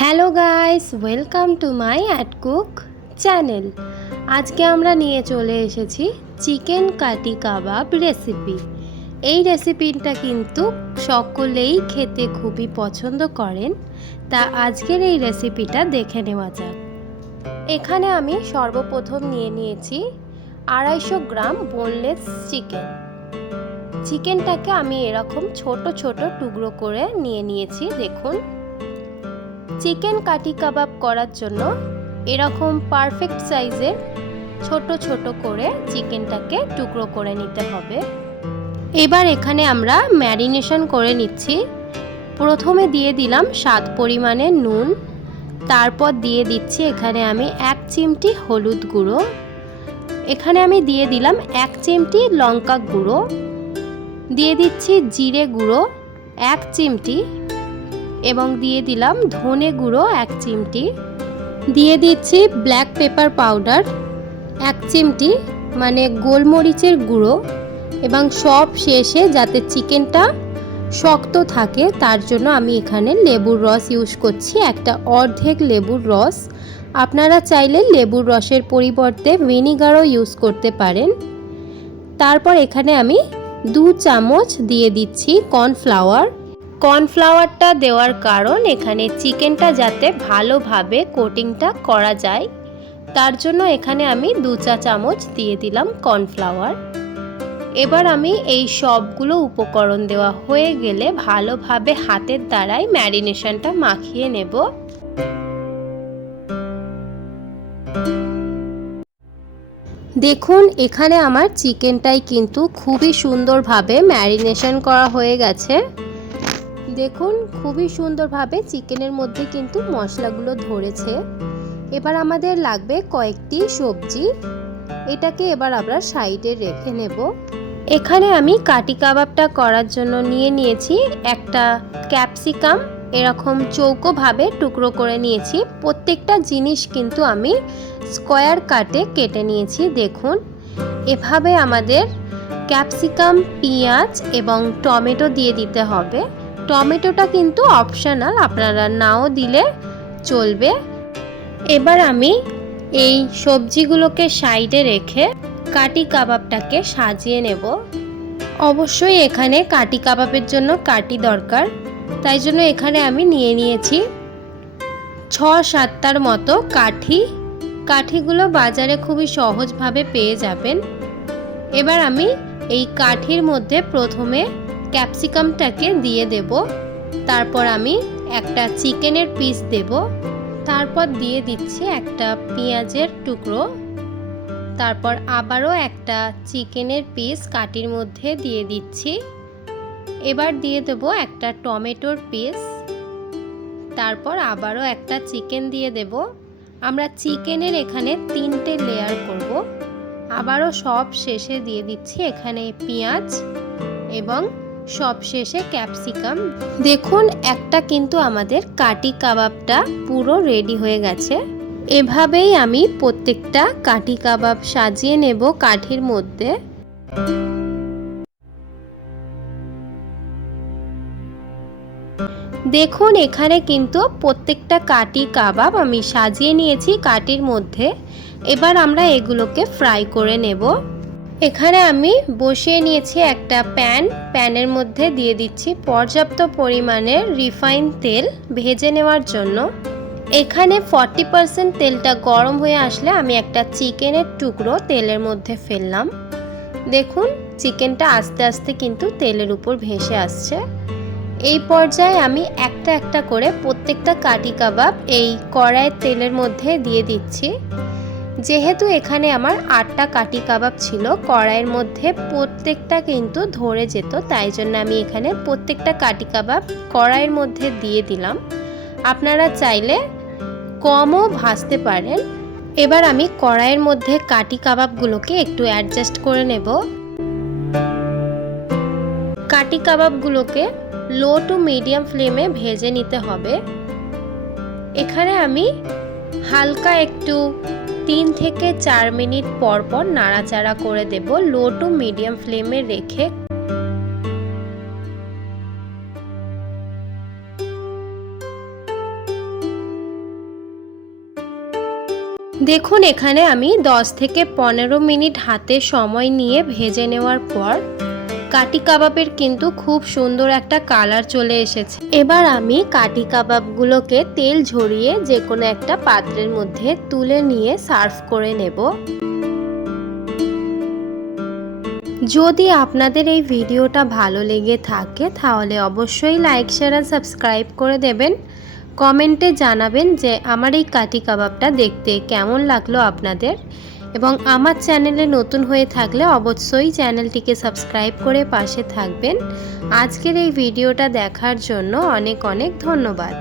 Hello guys, welcome to my at cook channel. আজকে আমরা নিয়ে চলে এসেছি চিকেন কাটি কাবাব রেসিপি। এই রেসিপিটা কিন্তু সকলেই খেতে খুবই পছন্দ করেন, তা আজকের এই রেসিপিটা দেখে নেওয়া যাক। এখানে আমি সর্বপ্রথম নিয়ে নিয়েছি আড়াইশো গ্রাম বোনলেস চিকেন। চিকেনটাকে আমি এরকম ছোট ছোট টুকরো করে নিয়ে নিয়েছি, দেখুন। চিকেন কাটি কাবাব করার জন্য এরকম পারফেক্ট সাইজের ছোট ছোট করে চিকেনটাকে টুকরো করে নিতে হবে। এবার এখানে আমরা ম্যারিনেশন করে নিচ্ছি। প্রথমে দিয়ে দিলাম স্বাদ পরিমাণে নুন। তারপর দিয়ে দিচ্ছি এখানে আমি এক চিমটি হলুদ গুঁড়ো। এখানে আমি দিয়ে দিলাম এক চিমটি লঙ্কা গুঁড়ো। দিয়ে দিচ্ছি জিরে গুঁড়ো, এক চিমটি এবং দিয়ে দিলাম ধনে গুঁড়ো এক চিমটি। দিয়ে দিচ্ছি ব্ল্যাক পেপার পাউডার এক চিমটি মানে গোলমরিচের গুঁড়ো এবং সব শেষে যাতে চিকেনটা শক্ত থাকে তার জন্য আমি এখানে লেবুর রস ইউজ করছি, একটা অর্ধেক লেবুর রস। আপনারা চাইলে লেবুর রসের পরিবর্তে ভিনিগারও ইউজ করতে পারেন। তারপর এখানে আমি দু চামচ দিয়ে দিচ্ছি কর্নফ্লাওয়ার কর্নফ্লাওয়ারটা দেওয়ার কারণ এখানে চিকেনটা যাতে ভালোভাবে কোটিংটা করা যায়। তার জন্য এখানে আমি দু চা চামচ দিয়ে দিলাম কর্নফ্লাওয়ার। এবার আমি এই সবগুলো উপকরণ দেওয়া হয়ে গেলে ভালোভাবে হাতের দ্বারাই ম্যারিনেশনটা মাখিয়ে নেব। দেখুন, এখানে আমার চিকেনটাই কিন্তু খুবই সুন্দরভাবে ম্যারিনেশন করা হয়ে গেছে। দেখুন, খুবই সুন্দরভাবে চিকেনের মধ্যে কিন্তু মশলাগুলো ধরেছে। এবার আমাদের লাগবে কয়েকটি সবজি। এটাকে এবার আমরা সাইডে রেখে নেব। এখানে আমি কাটি কাবাবটা করার জন্য নিয়ে নিয়েছি একটা ক্যাপসিকাম। এরকম চৌকোভাবে টুকরো করে নিয়েছি। প্রত্যেকটা জিনিস কিন্তু আমি স্কোয়ার কাটে কেটে নিয়েছি, দেখুন। এভাবে আমাদের ক্যাপসিকাম, পেঁয়াজ এবং টমেটো দিয়ে দিতে হবে। টমেটোটা কিন্তু অপশানাল আপনারা নাও দিলে চলবে। এবার আমি এই সবজিগুলোকে সাইডে রেখে কাটি কাবাবটাকে সাজিয়ে নেব। অবশ্যই এখানে কাটি কাবাবের জন্য কাটি দরকার, তাই জন্য এখানে আমি নিয়ে নিয়েছি ছ সাতটার মতো কাঠি। কাঠিগুলো বাজারে খুবই সহজভাবে পেয়ে যাবেন। এবার আমি এই কাঠির মধ্যে প্রথমে ক্যাপসিকামটাকে দিয়ে দেব। তারপর আমি একটা চিকেনের পিস দেব। তারপর দিয়ে দিচ্ছি একটা পেঁয়াজের টুকরো। তারপর আবারও একটা চিকেনের পিস কাটির মধ্যে দিয়ে দিচ্ছি। এবার দিয়ে দেব একটা টমেটোর পিস। তারপর আবারও একটা চিকেন দিয়ে দেব। আমরা চিকেনের এখানে তিনটে লেয়ার করব। আবারও সব শেষে দিয়ে দিচ্ছি এখানে পেঁয়াজ এবং সব শেষে ক্যাপসিকাম। দেখুন, একটা কিন্তু আমাদের কাটি কাবাবটা পুরো রেডি হয়ে গেছে। এভাবেই আমি প্রত্যেকটা কাঠি কাবাব সাজিয়ে নেব কাঠির মধ্যে। দেখুন, এখানে কিন্তু প্রত্যেকটা কাটি কাবাব আমি সাজিয়ে নিয়েছি কাটির মধ্যে। এবার আমরা এগুলোকে ফ্রাই করে নেব। এখানে আমি বসিয়ে নিয়েছি একটা প্যান। প্যানের মধ্যে দিয়ে দিচ্ছি পর্যাপ্ত পরিমাণের রিফাইন তেল ভেজে নেওয়ার জন্য। এখানে ফর্টি পারসেন্ট তেলটা গরম হয়ে আসলে আমি একটা চিকেনের টুকরো তেলের মধ্যে ফেললাম। দেখুন, চিকেনটা আস্তে আস্তে কিন্তু তেলের উপর ভেসে আসছে। এই পর্যায়ে আমি একটা একটা করে প্রত্যেকটা কাটি কাবাব এই কড়াইয়ের তেলের মধ্যে দিয়ে দিচ্ছি। যেহেতু এখানে আমার আটটা কাটি কাবাব ছিল, কড়াইয়ের মধ্যে প্রত্যেকটা কিন্তু ধরে যেত, তাই জন্য আমি এখানে প্রত্যেকটা কাটি কাবাব কড়াইয়ের মধ্যে দিয়ে দিলাম। আপনারা চাইলে কমও ভাজতে পারেন। এবার আমি কড়াইয়ের মধ্যে কাটি কাবাবগুলোকে একটু অ্যাডজাস্ট করে নেব। কাটি কাবাবগুলোকে লো টু মিডিয়াম ফ্লেমে ভেজে নিতে হবে। এখানে আমি হালকা একটু তিন থেকে চার মিনিট পর পর নাড়াচাড়া করে দেব লো টু মিডিয়াম ফ্লেমে রেখে। দেখুন, এখানে আমি 10 থেকে পনেরো মিনিট হাতে সময় নিয়ে ভেজে নেওয়ার পর কাটি কাবাবের কিন্তু খুব সুন্দর একটা কালার চলে এসেছে। এবার আমি কাটি কাবাবগুলোকে তেল ঝরিয়ে যে কোনো একটা পাত্রের মধ্যে তুলে নিয়ে সার্ভ করে নেব। যদি আপনাদের এই ভিডিওটা ভালো লেগে থাকে, তাহলে অবশ্যই লাইক, শেয়ার আর সাবস্ক্রাইব করে দেবেন। কমেন্টে জানাবেন যে আমার এই কাটি কাবাবটা দেখতে কেমন লাগল আপনাদের। এবং আমার চ্যানেলে নতুন হয়ে থাকলে অবশ্যই চ্যানেলটিকে সাবস্ক্রাইব করে পাশে থাকবেন। আজকের এই ভিডিওটা দেখার জন্য অনেক অনেক ধন্যবাদ।